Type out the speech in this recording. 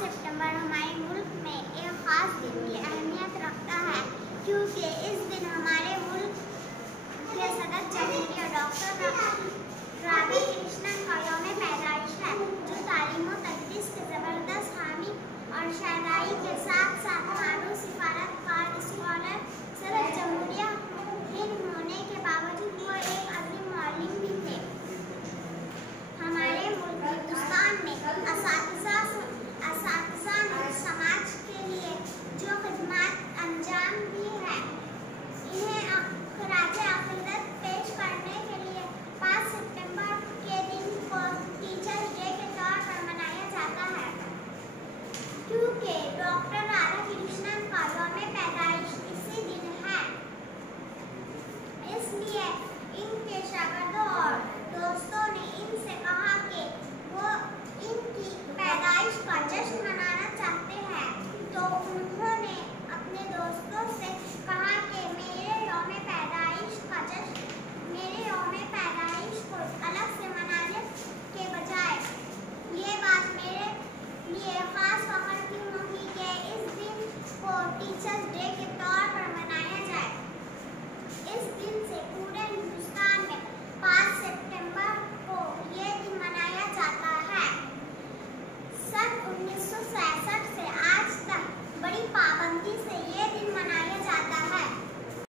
सितंबर हमारे मुल्क में एक ख़ास दिन की अहमियत रखता है, क्योंकि इस दिन हमारे मुल्क के सदर जमहूरिया डॉक्टर राधाकृष्णन का